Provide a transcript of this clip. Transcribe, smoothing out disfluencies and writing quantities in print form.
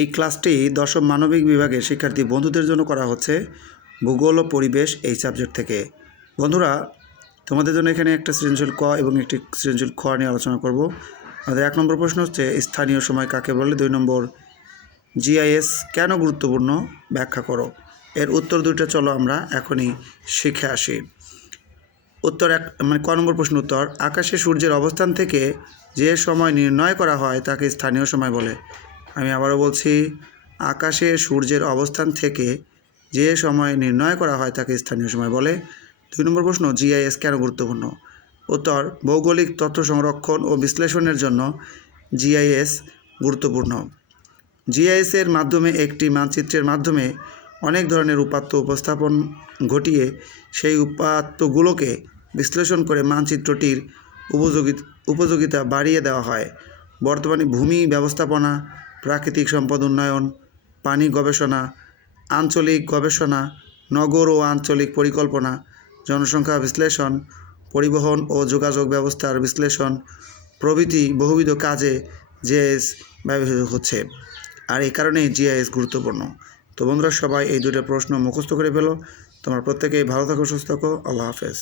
এই ক্লাসটি দশম মানবিক বিভাগের শিক্ষার্থী বন্ধুদের জন্য করা হচ্ছে ভূগোল ও পরিবেশ এই সাবজেক্ট থেকে। বন্ধুরা, তোমাদের জন্য এখানে একটা সৃজনশীল ক এবং একটি সৃজনশীল খ নিয়ে আলোচনা করব। আমাদের 1 নম্বর প্রশ্ন হচ্ছে স্থানীয় সময় কাকে বলে। 2 নম্বর জিআইএস কেন গুরুত্বপূর্ণ ব্যাখ্যা করো। এর উত্তর দুইটা চলো আমরা এখনই শিখে আসি। উত্তর ক নম্বর প্রশ্ন উত্তর, আকাশে সূর্যের অবস্থান থেকে যে সময় নির্ণয় করা হয় তাকে স্থানীয় সময় বলে। আমি আবারও বলছি, আকাশে সূর্যের অবস্থান থেকে যে সময় নির্ণয় করা হয় তাকে স্থানীয় সময় বলে। 2 নম্বর প্রশ্ন, জিআইএস কেন গুরুত্বপূর্ণ। উত্তর, ভৌগোলিক তথ্য সংরক্ষণ ও বিশ্লেষণের জন্য জিআইএস গুরুত্বপূর্ণ। জিআইএসের মাধ্যমে একটি মানচিত্রের মাধ্যমে অনেক ধরনের উপাত্ত উপস্থাপন ঘটিয়ে সেই উপাত্তগুলোকে বিশ্লেষণ করে মানচিত্রটির উপযোগিতা বাড়িয়ে দেওয়া হয়। বর্তমানে ভূমি ব্যবস্থাপনা, প্রাকৃতিক সম্পদ উন্নয়ন, পানি গবেষণা, আঞ্চলিক গবেষণা, নগর ও আঞ্চলিক পরিকল্পনা, জনসংখ্যা বিশ্লেষণ, পরিবহন ও যোগাযোগ ব্যবস্থার বিশ্লেষণ প্রভৃতি বহুবিধ কাজে জিআইএস ব্যবহৃত হচ্ছে। আর এই কারণেই জিআইএস গুরুত্বপূর্ণ। তো বন্ধুরা, সবাই এই দুটো প্রশ্ন মুখস্থ করে ফেলো। তোমরা প্রত্যেকেই ভালো থাকো, সুস্থ থাকো। আল্লাহ হাফেজ।